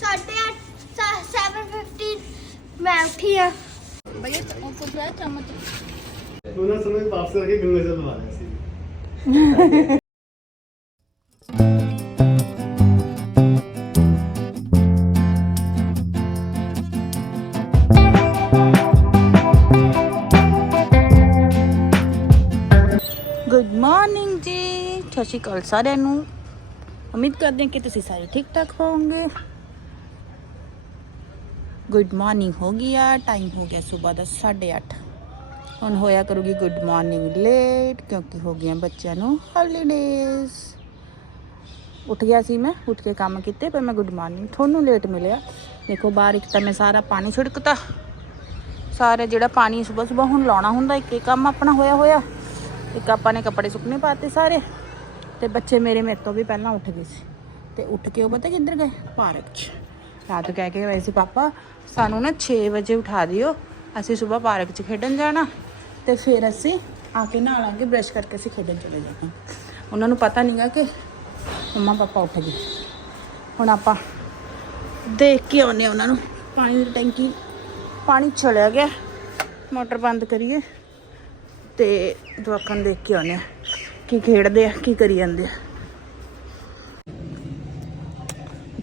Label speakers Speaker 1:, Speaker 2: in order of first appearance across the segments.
Speaker 1: 7:50 ਮੈਂ ਉੱਠੀ
Speaker 2: ਆ। ਭਈਆ ਉਹ ਕੁਦਰਾ ਚਮਚ।
Speaker 3: ਉਹਨਾਂ ਸਮੇਂ ਵਾਪਸ ਆ ਕੇ ਗੰਗਾ ਜਲ
Speaker 2: ਜੀ। ਸਤਿ ਸ਼੍ਰੀ ਅਕਾਲ ਸਾਰਿਆਂ ਨੂੰ। ਉਮੀਦ ਕਰਦੇ ਹਾਂ ਤੁਸੀਂ ਸਾਰੇ ਠੀਕ ਠਾਕ ਹੋਵੋਗੇ। ਗੁੱਡ ਮਾਰਨਿੰਗ ਹੋ ਗਿਆ ਟਾਈਮ ਹੋ ਗਿਆ ਸਵੇਰ ਦਾ 8:30 ਹੁਣ ਹੋਇਆ ਕਰੂਗੀ ਗੁੱਡ ਮਾਰਨਿੰਗ ਲੇਟ ਕਿਉਂਕਿ ਹੋ ਗਈਆਂ ਬੱਚਿਆਂ ਨੂੰ ਹੌਲੀਡੇਜ਼ ਉੱਠ ਗਿਆ ਸੀ ਮੈਂ, ਉੱਠ ਕੇ ਕੰਮ ਕੀਤੇ ਪਰ ਮੈਂ ਗੁੱਡ ਮਾਰਨਿੰਗ ਤੁਹਾਨੂੰ ਲੇਟ ਮਿਲਿਆ। ਦੇਖੋ ਬਾਹਰ ਇੱਕ ਤਾਂ ਮੈਂ ਸਾਰਾ ਪਾਣੀ ਛਿੜਕਤਾ। ਸਾਰਾ ਜਿਹੜਾ ਪਾਣੀ ਸਵੇਰ ਸਵੇਰ ਹੁਣ ਲਾਉਣਾ ਹੁੰਦਾ, ਇੱਕ ਇੱਕ ਕੰਮ ਆਪਣਾ ਹੋਇਆ ਹੋਇਆ। ਇੱਕ ਆਪਾਂ ਨੇ ਕੱਪੜੇ ਸੁੱਕਣੇ ਪਾਤੇ ਸਾਰੇ। ਤੇ ਬੱਚੇ ਮੇਰੇ ਮੇਰੇ ਤੋਂ ਵੀ ਪਹਿਲਾਂ ਉੱਠ ਗਏ ਸੀ। ਤੇ ਉੱਠ ਕੇ ਉਹ ਪਤਾ ਕਿੱਧਰ ਗਏ? ਪਾਰਕ 'ਚ। ਰਾਤ ਕਹਿ ਕੇ ਗਏ ਸੀ, ਪਾਪਾ, ਸਾਨੂੰ ਨਾ 6 ਵਜੇ ਉਠਾ ਦਿਓ। ਅਸੀਂ ਸਵੇਰ ਪਾਰਕ 'ਚ ਖੇਡਣ ਜਾਣਾ ਤੇ ਫਿਰ ਅਸੀਂ ਆ ਕੇ ਨਹਾ ਲਾਂਗੇ ਬ੍ਰਸ਼ ਕਰਕੇ ਅਸੀਂ ਖੇਡਣ ਚਲੇ ਜਾਣਾ। ਉਹਨਾਂ ਨੂੰ ਪਤਾ ਨਹੀਂਗਾ ਕਿ ਮੰਮਾ ਪਾਪਾ ਉੱਠ ਗਏ। ਹੁਣ ਆਪਾਂ ਦੇਖ ਕੇ ਆਉਨੇ ਉਹਨਾਂ ਨੂੰ। ਪਾਣੀ ਦੀ ਟੈਂਕੀ, ਪਾਣੀ ਚਲਿਆ ਗਿਆ। ਮੋਟਰ ਬੰਦ ਕਰੀਏ ਤੇ ਜਵਾਕਾਂ ਨੂੰ ਦੇਖ ਕੇ ਆਉਨੇ ਆ ਕੀ ਖੇਡਦੇ ਆ, ਕੀ ਕਰੀ ਜਾਂਦੇ ਆ।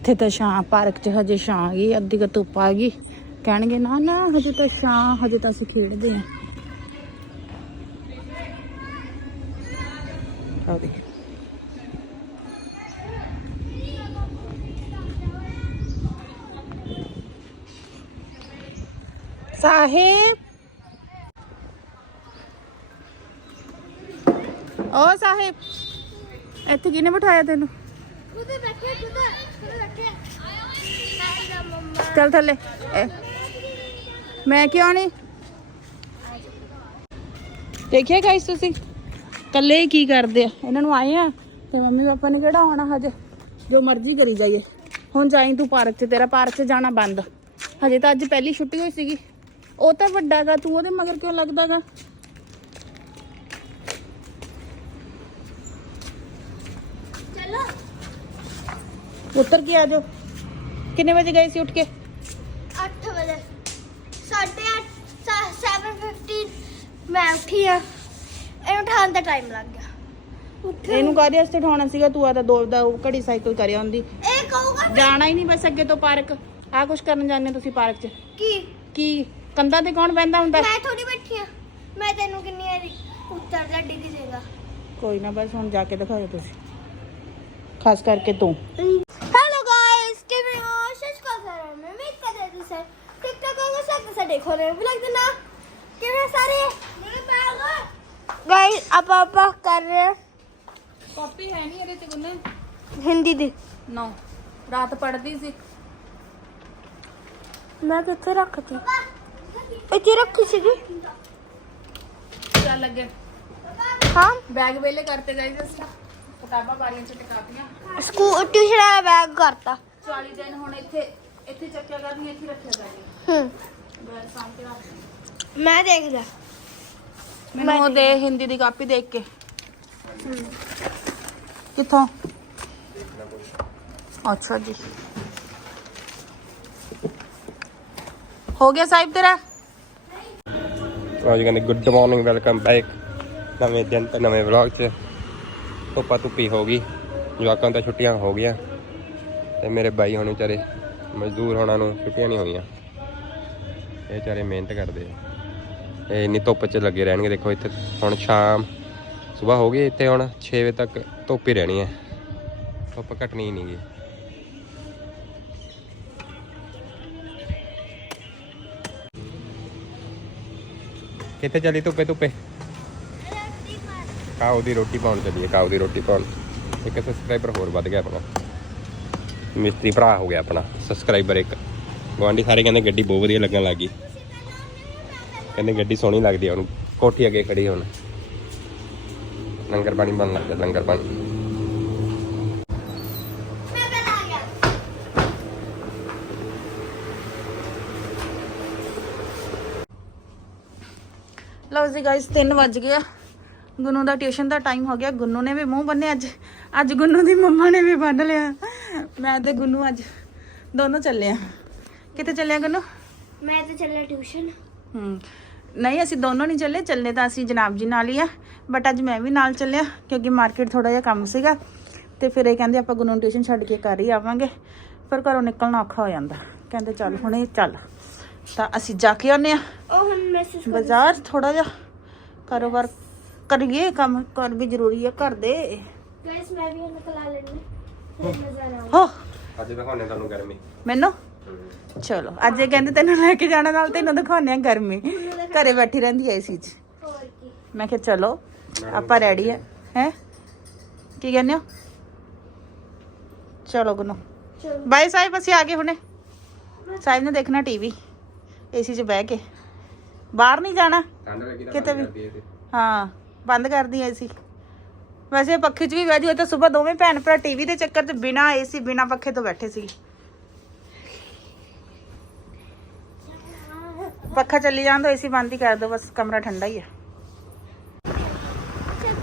Speaker 2: ਇੱਥੇ ਤਾਂ ਛਾਂ, ਪਾਰਕ 'ਚ ਹਜੇ ਛਾਂ ਆ ਗਈ ਅੱਧੀ ਕੁ ਧੁੱਪ ਆ ਗਈ। ਕਹਿਣਗੇ, ਨਾ ਨਾ, ਹਜੇ ਤਾਂ ਛਾਂ, ਹਜੇ ਤਾਂ ਅਸੀਂ ਖੇਡਦੇ ਆ ਆਹ ਦੇਖ ਸਾਹਿਬ! ਓ ਸਾਹਿਬ, ਇੱਥੇ ਕਿਹਨੇ ਬਿਠਾਇਆ ਤੈਨੂੰ? ਚੱਲ ਥੱਲੇ। ਮੈਂ ਕਿਉਂ ਨਹੀਂ? ਦੇਖਿਆ ਗਾਇਸ ਤੁਸੀਂ? ਕੱਲੇ ਕੀ ਕਰਦੇ ਆ? ਇਹਨਾਂ ਨੂੰ ਆਏ ਆ ਤੇ ਮੰਮੀ ਪਾਪਾ ਨੇ ਕਿਹੜਾ ਆਉਣਾ ਹਜੇ? ਜੋ ਮਰਜ਼ੀ ਕਰੀ ਜਾਈਏ। ਹੁਣ ਜਾਈ ਤੂੰ ਪਾਰਕ 'ਚ, ਤੇਰਾ ਪਾਰਕ 'ਚ ਜਾਣਾ ਬੰਦ। ਹਜੇ ਤਾਂ ਅੱਜ ਪਹਿਲੀ ਛੁੱਟੀ ਹੋਈ ਸੀਗੀ। ਉਹ ਤਾਂ ਵੱਡਾ ਗਾ, ਤੂੰ ਉਹਦੇ ਮਗਰ ਕਿਉਂ ਲੱਗਦਾ
Speaker 1: ਗਾ?
Speaker 2: ਉਤਰ ਕੇ ਆ ਕਿੰਨੇ ਵਜੇ ਗਏ ਸੀ ਉੱਠ ਕੇ?
Speaker 1: 8 ਵਜੇ। 8:30 7:15 ਮੈਂ ਉੱਠੀ ਆ। ਇਹਨੂੰ ਉਠਾਉਣ ਦਾ ਟਾਈਮ ਲੱਗ ਗਿਆ। ਉੱਠ।
Speaker 2: ਇਹਨੂੰ ਕਾਹਦੇ ਵਾਸਤੇ ਉਠਾਉਣਾ ਸੀਗਾ? ਤੂੰ ਆਦਾ ਦੋ ਦਾ ਘੜੀ ਸਾਈਕਲ ਕਰਿਆ ਹੁੰਦੀ।
Speaker 1: ਇਹ ਕਹੂਗਾ
Speaker 2: ਜਾਣਾ ਹੀ ਨਹੀਂ ਬਸ ਅੱਗੇ ਤੋਂ ਪਾਰਕ। ਆ ਕੁਛ ਕਰਨ ਜਾਂਦੇ ਹੋ ਤੁਸੀਂ ਪਾਰਕ 'ਚ?
Speaker 1: ਕੀ?
Speaker 2: ਕੀ? ਕੰਧਾਂ ਤੇ ਕੌਣ ਬੈੰਦਾ ਹੁੰਦਾ?
Speaker 1: ਮੈਂ ਥੋੜੀ ਬੈਠੀ ਆ। ਮੈਂ ਤੈਨੂੰ ਕਿੰਨੀ ਵਾਰੀ ਉੱਤਰ ਦਾ ਡਿੱਗ ਜੇਗਾ।
Speaker 2: ਕੋਈ ਨਾ ਬਸ ਹੁਣ ਜਾ ਕੇ ਦਿਖਾਓ ਤੁਸੀਂ। ਖਾਸ ਕਰਕੇ ਤੂੰ।
Speaker 1: ਕੋ ਸੱਕ ਸਾ ਦੇਖੋ ਰੇ ਵਲੌਗ ਦੇ ਨਾ? ਕਿਵੇਂ ਸਾਰੇ? ਮੇਰੇ ਬੈਗ ਗਾइस ਆਪਾਂ ਆਪਾਂ ਕਰ ਰਹੇ ਹਾਂ।
Speaker 2: ਕਾਪੀ ਹੈ ਨਹੀਂ ਇਹਦੇ ਤੇ ਗੁੰਨੇ
Speaker 1: ਹਿੰਦੀ ਦੀ।
Speaker 2: ਨੋ ਰਾਤ ਪੜਦੀ ਸੀ।
Speaker 1: ਮੈਂ ਕਿੱਥੇ ਰੱਖਤੀ। ਇੱਥੇ ਰੱਖੀ ਸੀਗੀ।
Speaker 2: ਚੱਲ ਲੱਗੇ
Speaker 1: ਹਾਂ।
Speaker 2: ਬੈਗ ਵੇਲੇ ਕਰਤੇ ਗਏ ਅਸੀਂ। ਕਿਤਾਬਾਂ ਬਾਰੀਆਂ ਚ ਟਿਕਾਤੀਆਂ।
Speaker 1: ਸਕੂਲ ਟਿਊਸ਼ਨ ਵਾਲਾ ਬੈਗ ਕਰਤਾ।
Speaker 2: 40 ਦਿਨ ਹੁਣ ਇੱਥੇ ਇੱਥੇ ਚੱਕਿਆ ਕਰਨੀ ਇੱਥੇ ਰੱਖਿਆ ਕਰਨੀ।
Speaker 1: ਹੂੰ। ਮੈਂ ਦੇਖਦਾ।
Speaker 2: ਮੈਨੂੰ ਉਹ ਦੇ ਹਿੰਦੀ ਦੀ ਕਾਪੀ ਦੇਖ ਕੇ। ਕਿੱਥੋਂ? ਅੱਛਾ ਜੀ। ਹੋ ਗਿਆ ਸਾਹਿਬ ਤੇਰਾ?
Speaker 4: ਅੱਜ ਕਹਿੰਦੇ ਗੁੱਡ ਮਾਰਨਿੰਗ ਵੈਲਕਮ ਬੈਕ ਨਵੇਂ ਦਿਨ ਤੇ ਨਵੇਂ ਵਲੌਗ 'ਚ। ਧੁੱਪਾ ਧੁੱਪੀ ਹੋ ਗਈ। ਜਵਾਕਾਂ ਤਾਂ ਛੁੱਟੀਆਂ ਹੋ ਗਈਆਂ। ਤੇ ਮੇਰੇ ਬਾਈ ਹੋਣੇ ਵਿਚਾਰੇ ਮਜ਼ਦੂਰ ਹੋਣਾ ਨੂੰ ਛੁੱਟੀਆਂ ਨਹੀਂ ਹੋਈਆਂ। ਇਹ ਵਿਚਾਰੇ ਮਿਹਨਤ ਕਰਦੇ ਆ। ਇਹ ਇੰਨੀ ਧੁੱਪ 'ਚ ਲੱਗੇ ਰਹਿਣਗੇ। ਦੇਖੋ ਇੱਥੇ ਹੁਣ ਸ਼ਾਮ, ਸਵੇਰ ਹੋ ਗਈ, ਇੱਥੇ ਹੁਣ 6 ਵਜੇ ਤੱਕ ਧੁੱਪ ਹੀ ਰਹਿਣੀ ਹੈ ਧੁੱਪ ਘਟਣੀ ਹੀ ਨਹੀਂਗੀ ਕਿੱਥੇ ਚੱਲੀ ਧੁੱਪੇ ਧੁੱਪੇ? ਕਾਉ ਦੀ ਰੋਟੀ ਪਾਉਣ ਚੱਲੀਏ ਕਾਉ ਦੀ ਰੋਟੀ ਪਾਉਣ। ਇੱਕ ਸਬਸਕ੍ਰਾਈਬਰ ਹੋਰ ਵੱਧ ਗਿਆ ਆਪਣਾ। ਮਿਸਤਰੀ ਭਰਾ ਹੋ ਗਿਆ ਆਪਣਾ। ਸਬਸਕ੍ਰਾਈਬਰ ਇੱਕ। ਗਵਾਂਢੀ ਸਾਰੇ ਕਹਿੰਦੇ ਗੱਡੀ ਬਹੁਤ ਵਧੀਆ ਲੱਗਣ ਲੱਗੀ ਕਹਿੰਦੇ ਗੱਡੀ ਸੋਹਣੀ ਲੱਗਦੀ ਆ ਉਹਨੂੰ ਕੋਠੀ ਅੱਗੇ ਖੜੀ ਹੁਣ। ਲੰਗਰ ਪਾਣੀ ਬਣ ਲੱਗ ਗਿਆ ਲੰਗਰ ਪਾਣੀ।
Speaker 1: ਮੈਂ ਪਹਿਲਾਂ ਆ ਗਿਆ
Speaker 2: ਲਓ ਜੀ ਗਾਇਸ 3 ਵੱਜ ਗਏ ਆ। ਗੁੰਨੂ ਦਾ ਟਿਊਸ਼ਨ ਦਾ ਟਾਈਮ ਹੋ ਗਿਆ। ਗੁੰਨੂ ਨੇ ਵੀ ਮੂੰਹ ਬੰਨੇ ਅੱਜ। ਅੱਜ ਗੁੰਨੂ ਦੀ ਮੰਮਾ ਨੇ ਵੀ ਬੰਨ ਲਿਆ। ਮੈਂ ਤੇ ਗੁੰਨੂ ਅੱਜ ਦੋਨੋਂ ਚੱਲੇ ਆ। ਕਿੱਥੇ ਚੱਲੇ ਆ ਗਨੂ?
Speaker 1: ਮੈਂ ਤਾਂ ਚੱਲਿਆ ਟਿਊਸ਼ਨ
Speaker 2: ਹੂੰ। ਨਹੀਂ ਅਸੀਂ ਦੋਨੋਂ ਨਹੀਂ ਚੱਲੇ ਚੱਲੇ ਤਾਂ ਅਸੀਂ ਜਨਾਬ ਜੀ ਨਾਲ ਹੀ ਆ ਬਟ ਅੱਜ ਮੈਂ ਵੀ ਨਾਲ ਚੱਲਿਆ ਕਿਉਂਕਿ ਮਾਰਕੀਟ ਥੋੜਾ ਜਿਹਾ ਕੰਮ ਸੀਗਾ ਤੇ ਫਿਰ ਇਹ ਕਹਿੰਦੇ ਆਪਾਂ ਗੁਰੂ ਨੂੰ ਟਿਊਸ਼ਨ ਛੱਡ ਕੇ ਘਰ ਹੀ ਆਵਾਂਗੇ ਪਰ ਘਰੋਂ ਨਿਕਲਣਾ ਔਖਾ ਹੋ ਜਾਂਦਾ ਕਹਿੰਦੇ ਚੱਲ ਹੁਣੇ ਚੱਲ ਤਾਂ ਅਸੀਂ ਜਾ ਕੇ ਆਉਂਦੇ ਆ
Speaker 1: ਉਹ ਹੁਣ ਮੈਸੇਜ
Speaker 2: ਬਾਜ਼ਾਰ ਥੋੜਾ ਜਿਹਾ ਕਾਰੋਬਾਰ ਕਰੀਏ ਕੰਮ ਕਰ ਵੀ ਜ਼ਰੂਰੀ ਹੈ ਘਰ ਦੇ।
Speaker 1: ਗਾਇਸ ਮੈਂ ਵੀ ਹੁਣ ਕਲਾ ਲੈਣੀ
Speaker 2: ਹੋ
Speaker 4: ਅੱਜ ਦਿਖਾਉਣੇ ਤੁਹਾਨੂੰ ਗਰਮੀ।
Speaker 2: ਮੈਨੂੰ? ਚਲੋ ਅੱਜ ਇਹ ਕਹਿੰਦੇ ਤੈਨੂੰ ਲੈ ਕੇ ਜਾਣਾ ਨਾਲ ਤੈਨੂੰ ਦਿਖਾਉਂਦੇ ਆ ਗਰਮੀ। ਘਰੇ ਬੈਠੀ ਰਹਿੰਦੀ ਐ ਏਸੀ 'ਚ।
Speaker 1: ਹੋਰ ਕੀ
Speaker 2: ਮੈਂ ਕਿਹਾ ਚਲੋ ਆਪਾਂ ਰੈਡੀ ਆ। ਹੈ? ਕੀ ਕਹਿੰਦੇ ਹੋ? ਚਲੋ ਗੁਨੋ।
Speaker 1: ਚਲੋ
Speaker 2: ਬਾਈ ਸਾਹਿਬ ਅਸੀਂ ਆ ਗਏ ਹੁਣੇ। ਸਾਹਿਬ ਨੇ ਦੇਖਣਾ ਟੀਵੀ ਏਸੀ 'ਚ ਬਹਿ ਕੇ। ਬਾਹਰ ਨਹੀਂ ਜਾਣਾ?
Speaker 4: ਠੰਡ ਲੱਗੀ ਤਾਂ
Speaker 2: ਕਿਤੇ ਵੀ।
Speaker 4: ਹੈ
Speaker 2: ਬੰਦ ਕਰਦੀ ਐ ਏਸੀ ਵੈਸੇ ਪੱਖੇ 'ਚ ਵੀ ਬਹਿ ਜਾਓ ਤਾਂ ਸਵੇਰ ਦੋਵੇਂ ਭੈਣ ਭਰਾ ਟੀਵੀ ਦੇ ਚੱਕਰ 'ਚ ਬਿਨਾ ਏਸੀ ਬਿਨਾ ਪੱਖੇ ਤੋਂ ਬੈਠੇ ਸੀ। ਪੱਖਾ ਚੱਲੀ ਜਾਂਦਾ ਏਸੀ ਬੰਦ ਹੀ ਕਰ ਦੋ ਬਸ ਕਮਰਾ ਠੰਡਾ ਹੀ ਆ।